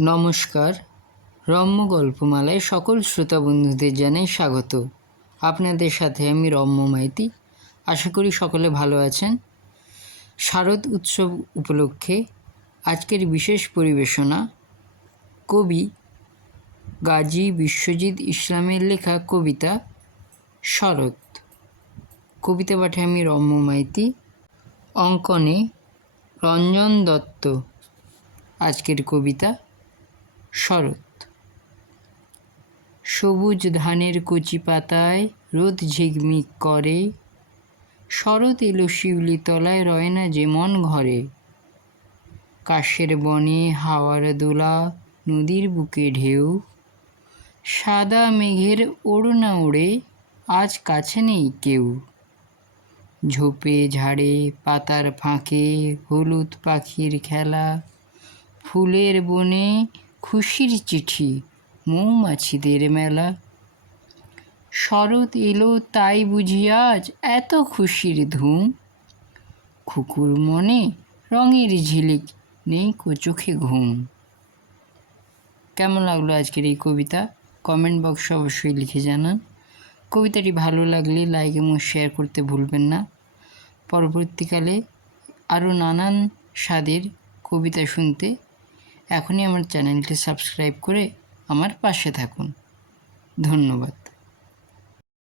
নমস্কার, রম্য গল্পমালায় সকল শ্রোতা বন্ধুদের জানাই স্বাগত। আপনাদের সাথে আমি রম্য মাইতি। আশা করি সকলে ভালো আছেন। শারদ উৎসব উপলক্ষে আজকের বিশেষ পরিবেশনা কবি গাজী বিশ্বজিৎ ইসলামের লেখা কবিতা শরৎ। কবিতা পাঠে আমি রম্য মাইতি, অঙ্কনে রঞ্জন দত্ত। আজকের কবিতা শরৎ। সবুজ ধানের কচি পাতায় রোদ ঝিকমিক করে, শরৎ এলো শিউলি তলায় রয় না যে মন ঘরে। কাশের বনে হাওয়ার দোলা, নদীর বুকে ঢেউ, সাদা মেঘের ওড়না ওড়ে আজ কাছে নেই কেউ। ঝোপে ঝাড়ে পাতার ফাঁকে হলুদ পাখির খেলা, ফুলের বনে খুশির চিঠি মৌমাছিদের মেলা। শরৎ এলো তাই বুঝি আজ এত খুশির ধুম, খুকুর মনে রঙের ঝিলিক নেই কো চোখে ঘুম। কেমন লাগলো আজকের এই কবিতা? কমেন্ট বক্সে অবশ্যই লিখে জানান। কবিতাটি ভালো লাগলে লাইক এবং শেয়ার করতে ভুলবেন না। পরবর্তীকালে আরও নানান স্বাদের কবিতা শুনতে এখনই আমার চ্যানেলটি সাবস্ক্রাইব করে আমার পাশে থাকুন। ধন্যবাদ।